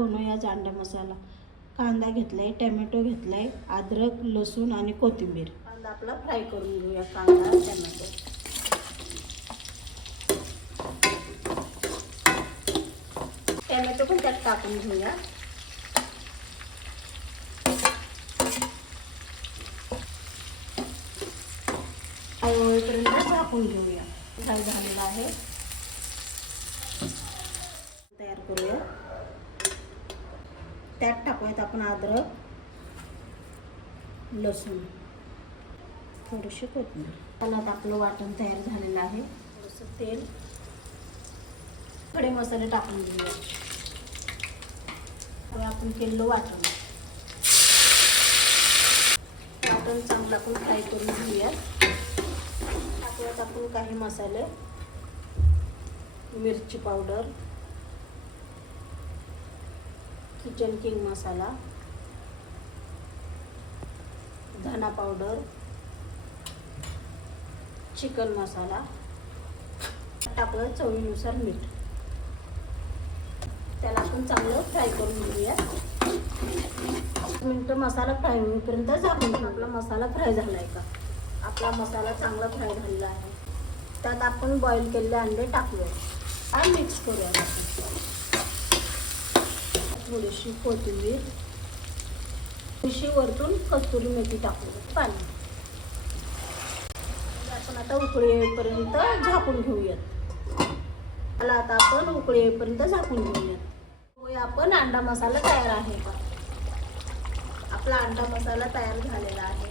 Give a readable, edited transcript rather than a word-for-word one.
बनवूया अंडा मसाला। कांदा घेतलाय, टोमॅटो घेतलाय, अद्रक, लसूण आणि कोथिंबीर। कांदा आपला फ्राय करून घेऊया। कांदा, टोमॅटो पण त्यात टाकून घेऊया। होईपर्यंत झाकून घेऊया। फ्राय झालेला आहे, तयार करूया। त्यात टाकूयात आपण अद्रक, लसूण, थोडीशी कोथिंबीर। त्याला आपलं वाटण तयार झालेलं आहे। थोडंसं तेल, खडे मसाले टाकून घेऊया। आता आपण केलेलं वाटण चांगलं आपण फ्राय करून घेऊया। टाकूयात आपण काही मसाले, मिरची पावडर, किचन किंग मसाला, धना पावडर, चिकन मसाला, टाकूया चवीनुसार मीठ। त्याला आपण चांगलं फ्राय करून घेऊया। 5 मिनिटं मसाला फ्राय होईपर्यंत झाकून ठेवू। आपला मसाला फ्राय झालाय का? आपला मसाला चांगला फ्राय झालेला आहे। त्यात आपण बॉईल केलेले अंडे टाकूया आणि मिक्स करूया। थोडीशी कोथिंबीर, थोडीशी वरतून कस्तुरी मेथी टाकूया। पाणी आपण आता उकळी येईपर्यंत झाकून घेऊयात। त्याला आता आपण उकळी येईपर्यंत झाकून घेऊयात। आपण अंडा मसाला तयार आहे का? आपला अंडा मसाला तयार झालेला आहे।